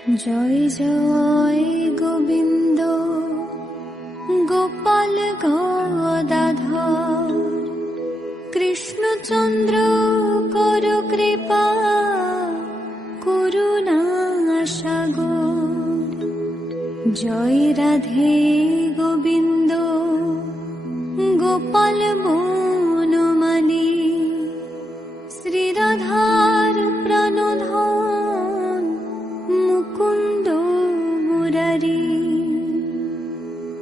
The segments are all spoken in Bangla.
জয় জয় গোবিন্দ গোপাল গদাধর কৃষ্ণচন্দ্র কর কৃপা করুণা সাগর। জয় রাধে গোবিন্দ গোপাল বনমালী শ্রীরাধার প্রাণধন মুকুন্দ মুরারি।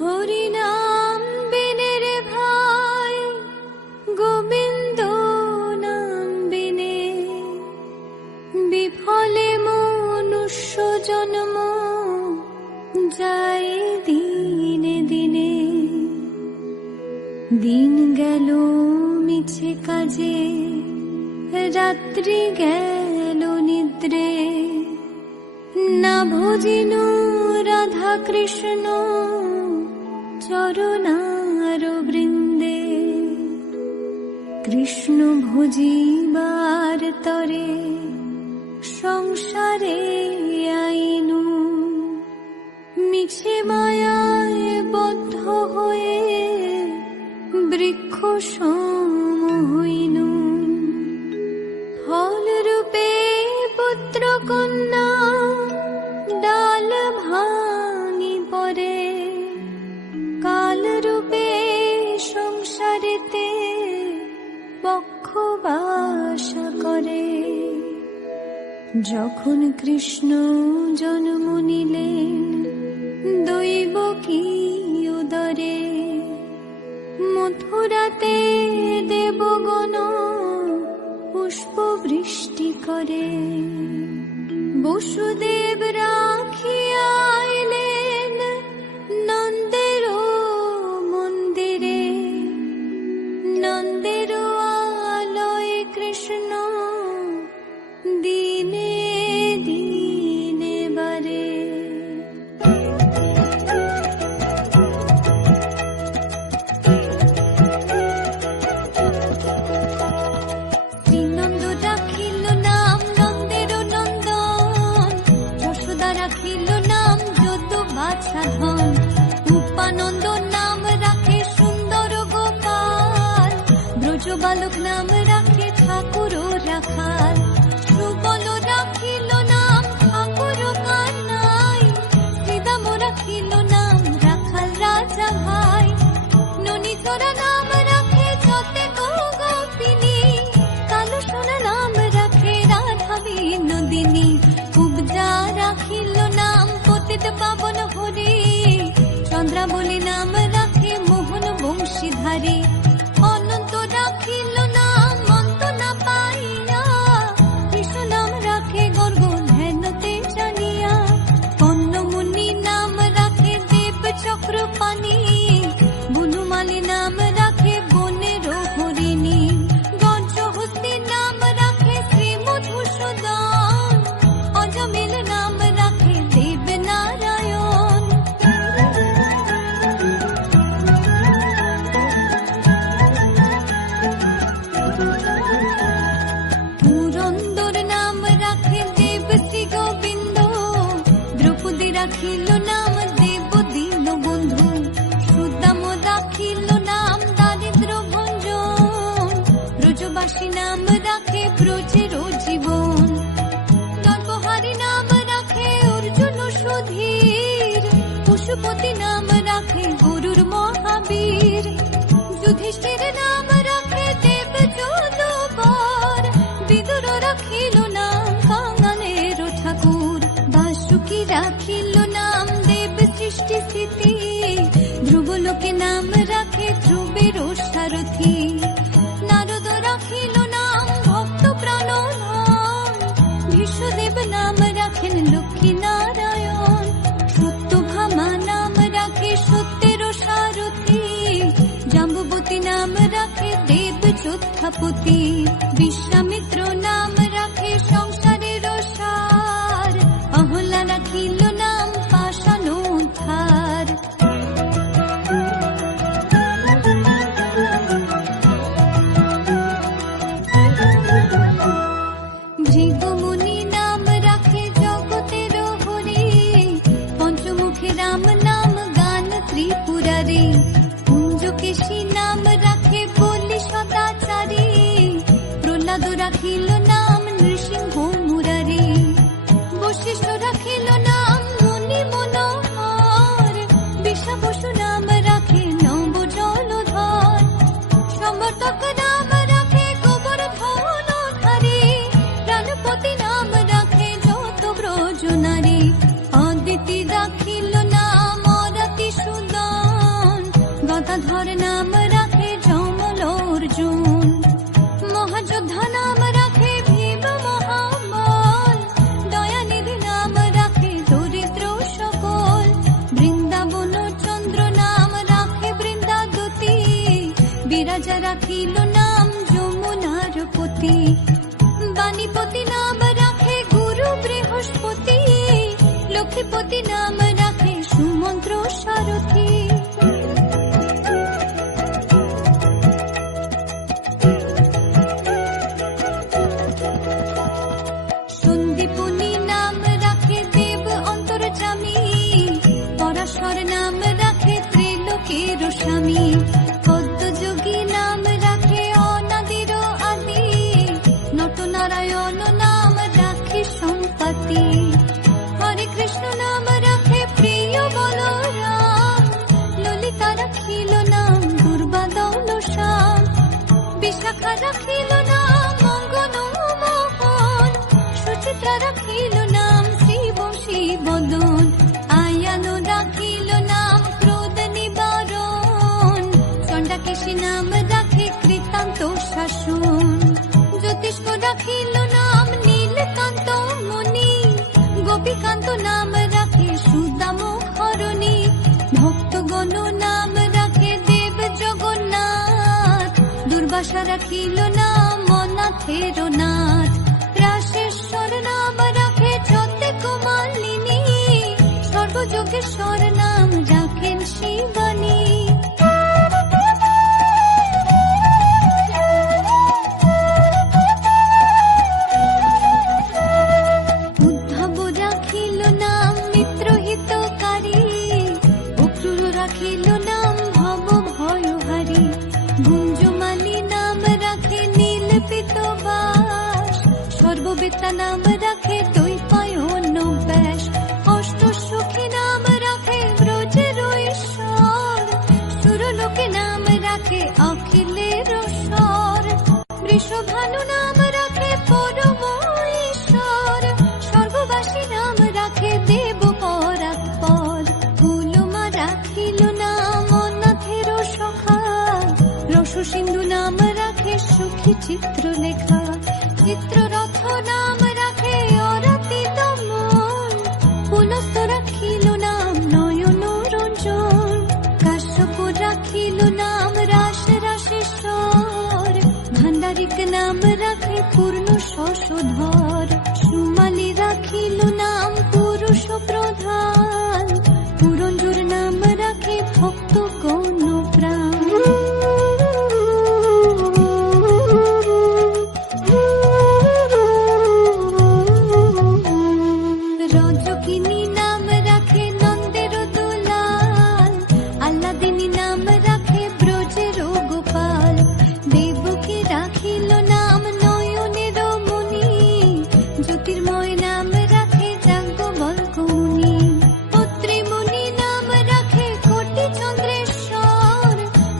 হরিনাম বিনে রে ভাই গোবিন্দ নাম বিনে বিফলে মনুষ্য জন্ম যায় দিনে দিনে। দিন গেল মিছে কাজে রাত্রি গেল নিদ্রে না ভজিনু রাধা কৃষ্ণ চরণার বৃন্দে। কৃষ্ণ ভজিবার তরে সংসারে আইনু মিছে মায়ায় বদ্ধ হয়ে বৃক্ষ সম হইনু। ফল রূপে পুত্র কন্যা ডাল ভাঙি পরে কাল রূপে সংসারেতে বক্ষবাসা করে। যখন কৃষ্ণ জন্ম নিলেন দৈব কি উদরে মথুরাতে দেবগণ পুষ্প বৃষ্টি করে। বসুদেব রাখিয়া আইলেন নন্দের মন্দিরে নন্দের আলয়ে কৃষ্ণ দিনে দিনে বারে। শ্রীনন্দ রাখিল নাম নন্দের নন্দন যশোদা রাখিল নাম যদু বাছা ধন। উপানন্দ নাম রাখে সুন্দর গোপাল ব্রজ বালক নাম রাখে ঠাকুর রাখাল। সুবল রাখিল নাম ঠাকুর কানাই শ্রীদাম রাখিল নাম রাখাল রাজা ভাই। ননীচরা নাম রাখে যতে গোপিনী কালো সোনা নাম রাখে রাধা বিনোদিনী। কুবজা রাখিল নাম পতিত পাবন হরি চন্দ্রাবলী নাম রাখে মোহন বংশীধারী। অনন্ত রাখিল নাম অন্ত না পাইয়া কৃষ্ণ নাম রাখে গর্গ ধ্যানতে জানিয়া। কর্ণমুনি নাম রাখে দেব চক্র পানি বনমালী নাম রাখে বনের হরিণী। গঞ্জহস্তি নাম রাখে শ্রী মধুসূদন অজমিল নাম রাখে দেব নারায়ণ। পুরন্দর নাম রাখে দেব শ্রী গোবিন্দ দ্রৌপদী রাখিল নাম দেব দীন বন্ধু। সুদাম রাখিল নাম দারিদ্র ভঞ্জন ব্রজবাসী নাম রাখে ব্রজের জীবন। নরবহারী নাম রাখে অর্জুন সুধীর পশুপতি নাম রাখে গরুর মহাবীর। যুধিষ্ঠির নাম রাখে দেব যদুবর বিদুর রাখিল নাম কাঙালের ঠাকুর। বাসুকি রাখিল নাম দেব সৃষ্টি স্থিতি ধ্রুবলোকে নাম রাখে ধ্রুবের সারথি। নারদ রাখিল নাম ভক্ত প্রাণধন বিশ্বদেব নাম রাখেন লক্ষ্মী নারায়ণ। সত্যভামা নাম রাখে সত্যের সারথি জাম্বুবতী নাম রাখে দেব যোদ্ধাপতি। বিশ্বামিত্র নাম রাখে সংসারের সার অহল্যা রাখিল নাম পাষাণ উদ্ধার। ভৃগুমুনি নাম রাখে জগতের হরি রাখিল নাম নৃসিংহ মুরারি, বশিষ্ঠ রাখিল নাম মুনি মনোহর, বিষা বসু নাম রাখে নব জলধর, সমর্থক নাম রাখে গোবর্ধন ধারী, প্রাণপতি নাম রাখে যত ব্রজ নারী, অদিতি রাখিল নাম অরাতি সুদন, গদাধর নাম রাখে যমল অর্জুন, মহাযোদ্ধা নাম রাখে ভীম মহাবল, দয়ানিধি নাম রাখে দরিদ্র সকল, বৃন্দাবন চন্দ্র নাম রাখে বৃন্দাদতী, বিরাজা রাখিল নাম যমুনার পতি, বাণীপতি নাম রাখে গুরু বৃহস্পতি, লক্ষ্মীপতি নাম রাখে সুমন্ত্র সারথী। সন্দীপনী নাম রাখে দেব অন্তর্যামী, পরাশর নাম রাখে ত্রিলোকের স্বামী, পদ্মযোগী নাম রাখে অনাদির আদি, নটনারায়ণ নাম রাখে সম্পত্তি, হরে কৃষ্ণ নাম রাখে প্রিয় বলরাম, ললিতা রাখিল নাম দুর্বাদল শ্যাম, বিশাখা রাখিল নাম মঙ্গল মোহন, সুচিত্রা রাখিল নাম শিব শিবদন, আয়ানো রাখিল নাম ক্রোধ নিবারণ, চণ্ডাকেশী নাম রাখে কৃতান্ত শাসন, জ্যোতিষ্ক রাখিল নাম নীলকান্ত মুনি, গোপীকান্ত নাম রাখে সুদাম খরণী, ভক্তগণ নাম রাখে দেব জগন্নাথ, দুর্বাসা রাখিল নাম অনাথের নাথ, রাশেশ্বর নাম রাখে যতেক মালিনী, সর্বযোগেশ্বর নাম রাখেন শিবানী। উদ্ধব রাখিল নাম মিত্রহিতকারী, অক্রূর রাখিল নাম ভব ভয়হারী, গুঞ্জমালী নাম রাখে নীলপিতবাস, সর্ববেত্তা নাম রাখে দ্বৈপায়ন ব্যাস, অষ্টসখী নাম রাখে ব্রজের ঈশ্বর, সুরলোকে নাম রাখে অখিলের স্বর, বৃষভানু নাম রাখে পরম ঈশ্বর, স্বর্গবাসী নাম রাখে দেব পরাৎপর, ফুলমা রাখিল নাম অনাথের সখা, রস সিন্ধু নাম রাখে সুখী চিত্রলেখা, চিত্ররথ নাম রাখে অরাতি দমন, পুলস্ত রাখিল নাম নয়ন রঞ্জন, কাশ্যপ রাখিল নাম রাস রাসেশ্বর, ভান্ডারিক নাম রাখে পূর্ণ শশধর, সুমালি রাখিল নাম পুরুষ প্রধান, পুরঞ্জুর নাম রাখে ভক্ত গণ প্রাণ। রজকিনী নাম রাখে নন্দের দুলাল, আল্লাদিনী নাম রাখে ব্রজের গোপাল, দেবকী রাখিল নাম নয়নের মণি, জ্যোতির্ময় নাম রাখে যাজ্ঞবল্ক্য মুনি, পুত্রীমুনি নাম রাখে কোটি চন্দ্রেশ্বর,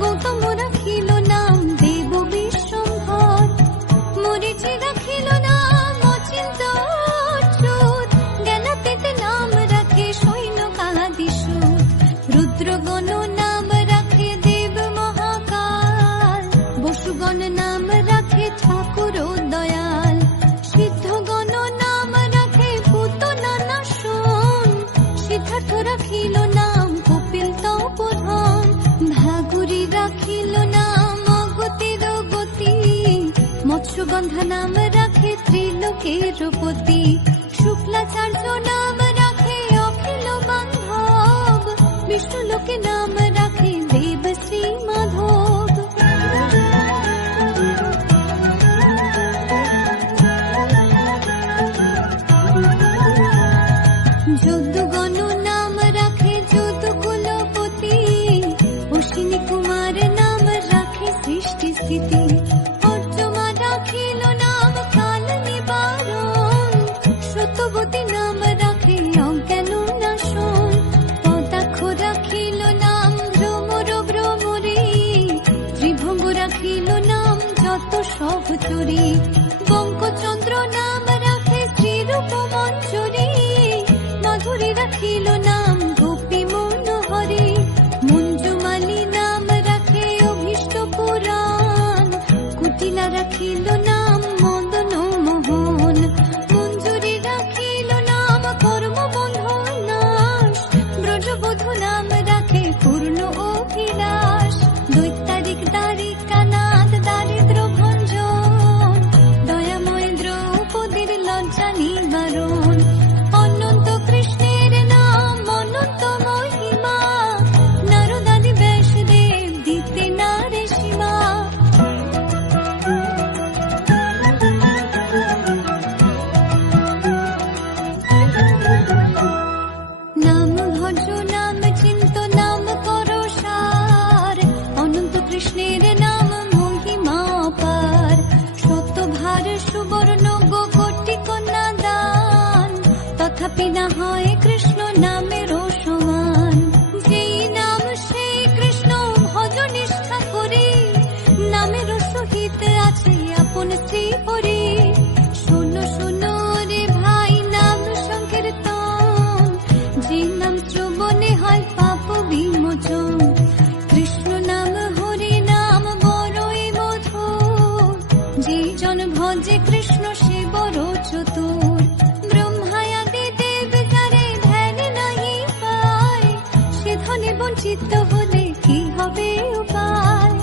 গৌতম রাখিল নাম দেব বিশ্বম্ভর, মরীচি রাখিল নাম অচিন্ত অচ্যুত, জ্ঞানাতীত নাম রাখে সৈন্যকাদিসুত, রুদ্রগণ নাম রাখে দেব মহাকাল, বসুগণ নাম রাখে ঠাকুর দয়াল, সিদ্ধগণ নাম রাখে পুতনা নাশন, সিদ্ধার্থ রাখিল নাম কপিল তপোধন, ভাগুরি রাখিল নাম অগতির গতি, মৎস্যগন্ধা নাম রাখে ত্রিলোকের পতি, শুক্লাচার্য নাম রাখে অখিল বান্ধব, বিষ্ণুলোকে নাম রাখে দেব শ্রী মাধব। যদুগণ নাম রাখে যদুকুলপতি, অশ্বিনী কুমার নাম রাখে সৃষ্টি স্থিতি, অর্জমা রাখিল নাম চুরি, বঙ্কচন্দ্র নাম রাখে শ্রীরূপ মঞ্জুরি, মাধুরী রাখিল নাম গোপী মনোহরি, মঞ্জুমালী নাম রাখে অভীষ্ট পুরাণ, কুটিলা রাখিল নাম মদন মোহন, মঞ্জুরি রাখিল নাম কর্মবন্ধ নাশ, ব্রজবধূ নাম রাখে পূর্ণ অভিলাষ, দৈত্যারিক দ্বারিকানাথ দারিদ্র ভঞ্জন, দয়াময় দ্রৌপদীর লজ্জা নিবারণ, অনন্ত কৃষ্ণের নাম অনন্ত মহিমা, নারদাদি ব্যাসদেব দিতে নারে সীমা। নাম ভজ নাম চিন্ত নাম করো সার, অনন্ত কৃষ্ণের নাম মহিমা পার, শতভার সুবর্ণ কোটি কন্যা দান, তথাপি না হয় কৃষ্ণ নামের সমান, যেই নাম সেই কৃষ্ণ ভজ নিষ্ঠা করি, নামের সহিত আছে আপন শ্রী হরি, শোনো শোনো রে ভাই নাম সংকীর্তন, যে নাম শ্রবণে হয় পাপ বিমোচন, কৃষ্ণ নাম হরি নাম বড়ই মধুর, যে জন ভজে কৃষ্ণ সে বড় চতুর, ব্রহ্মায়াদি দেব যারে ধ্যান নাহি পায়, সে ধনে বঞ্চিত হলে কি হবে উপায়,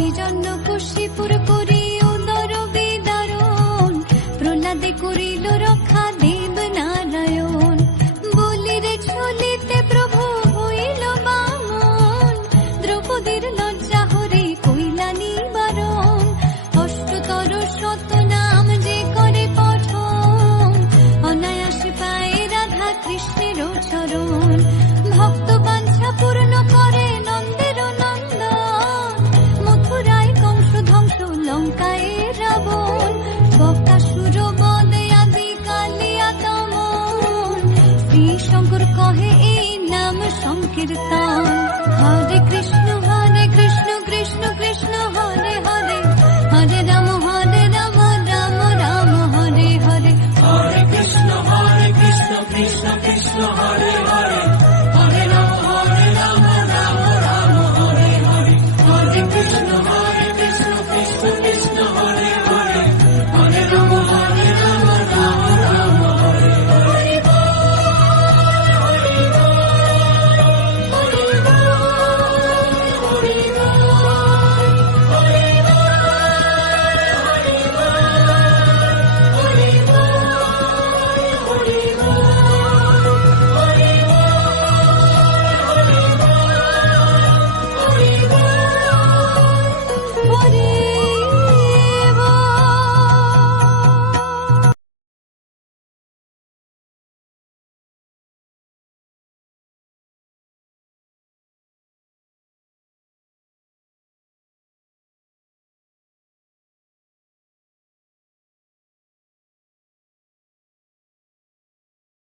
এই জন্য কশিপুর করি উদর বিদারণ, প্রহ্লাদে করিল রক্ষা দেব নারায়ণ, বলিরে চলিতে প্রভু হইল বামন, দ্রৌপদীর লজ্জা হরে কইলা নিবারণ, অষ্টতর শত নাম যে করে পঠন, অনায়াসে পায় রাধা কৃষ্ণের চরণ, ভক্ত বাঞ্ছা পূর্ণ করে নন্দের নন্দন, মথুরায় কংস ধ্বংস লঙ্কায় রাবণ, বকাসুর বদে আদি কালিয়া দমন, শ্রী শঙ্কর কহে এই নাম সংকীর্তন।